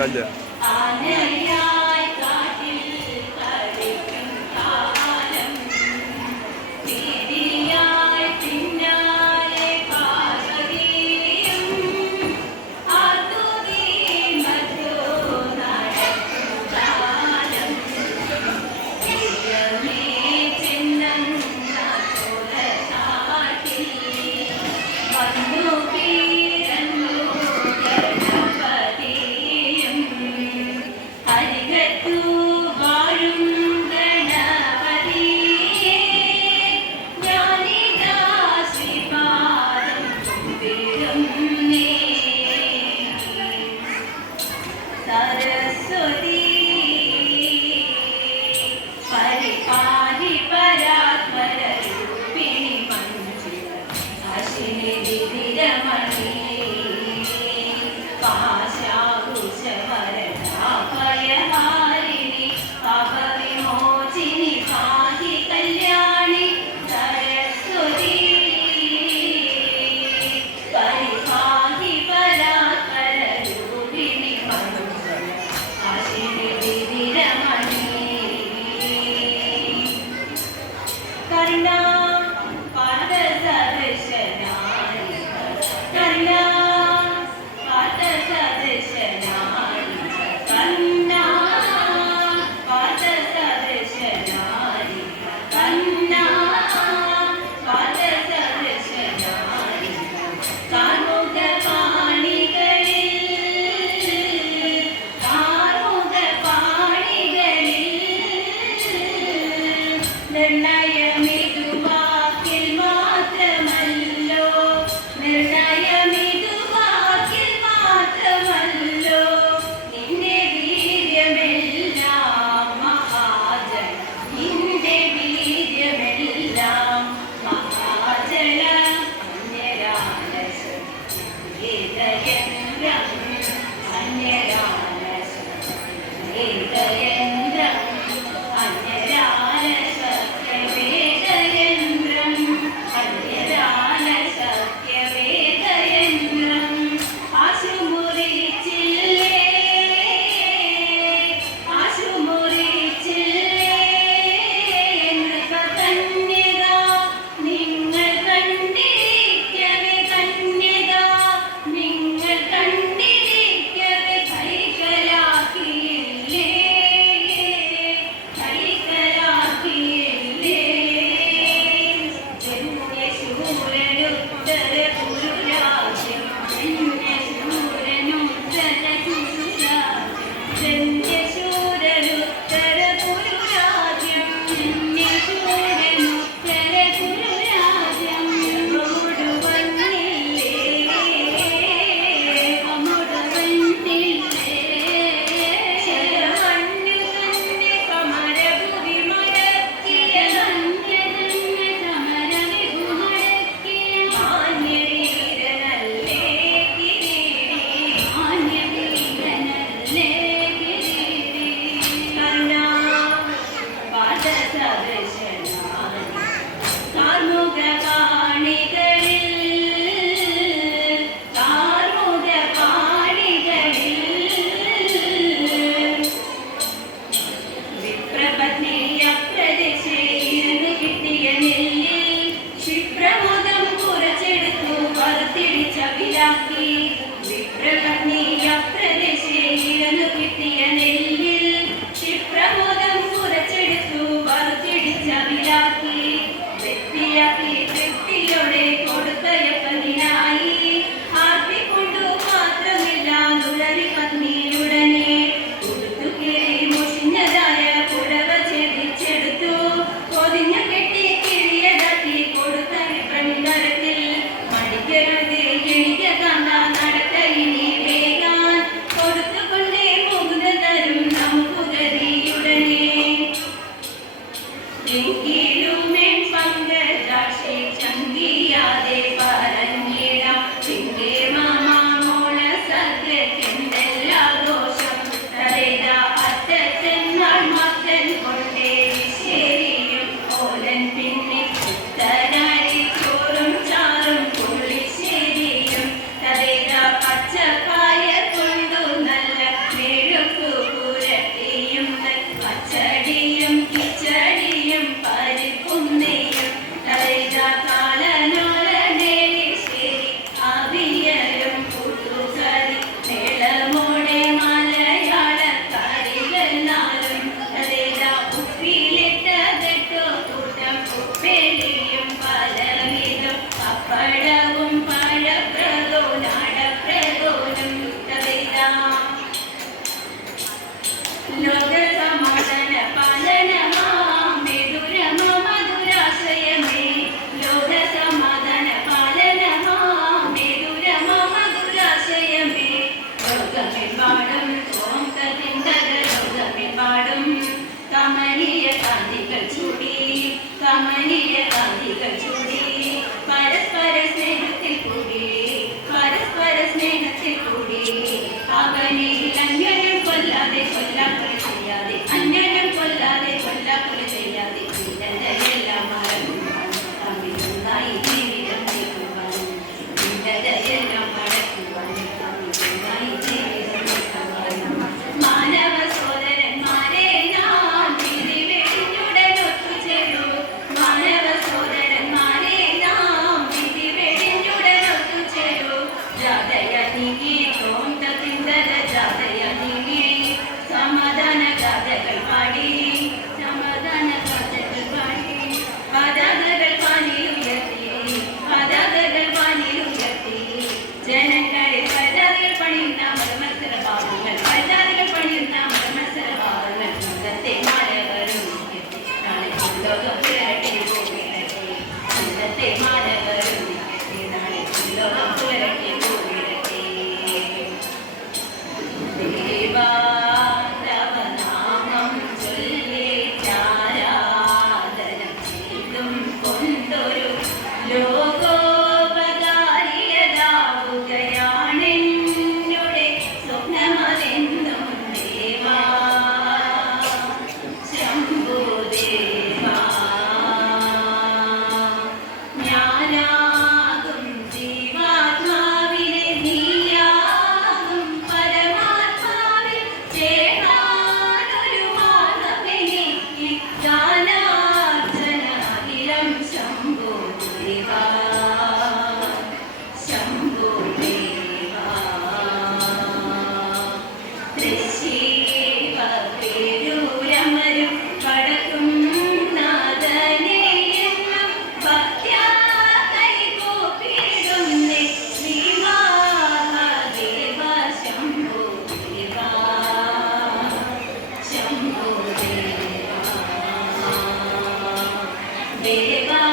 Каля. പാട They